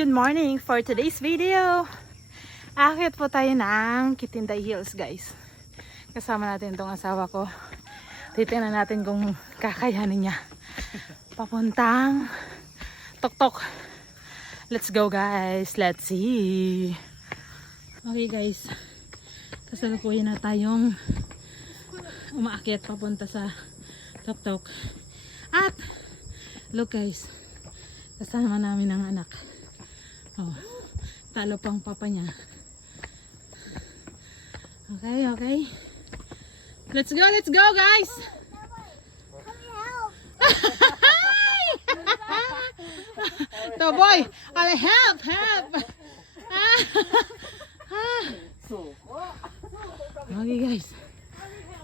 good morning for today's video. Aakyat po tayo ng Kitinday Hills, guys. Kasama natin itong asawa ko. Titingnan natin kung kakayanin niya. Papuntang Tuktok. Let's go, guys. Let's see. Okay, guys. Kasalukuyan na tayong umaakyat papunta sa Tuktok. At look, guys. Kasama namin ang anak. Oh, talo pang papa niya. Okay, okay. Let's go, guys! To boy! Help! Okay, guys.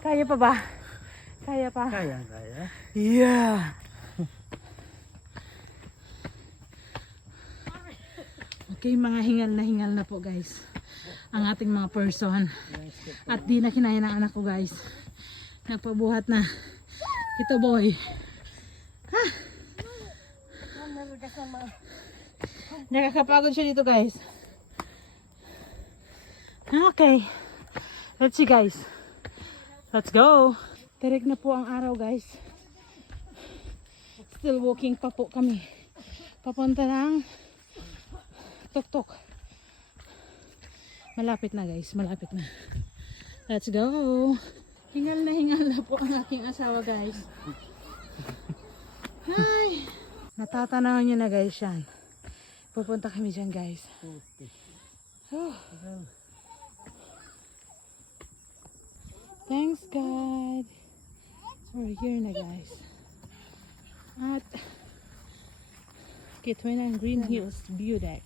Kaya pa ba? Kaya pa? Kaya. Yeah! Okay, mga hingal na po, guys, ang ating mga person. At di na kinaya ng anak ko, guys. Nagpabuhat na. Ito, boy. Ha? Nakakapagod siya dito, guys. Okay. Let's see, guys. Let's go. Tirik na po ang araw, guys. Still walking pa po kami. Papunta ng Tuktok. Malapit na, guys. Malapit na. Let's go. Hingal na po ang aking asawa, guys. Hi! Natatanaw niyo na, guys, yan. Pupunta kami dyan, guys. Oh. Thanks, God. So we're here na, guys. At Kitwin and Green Hills View Deck.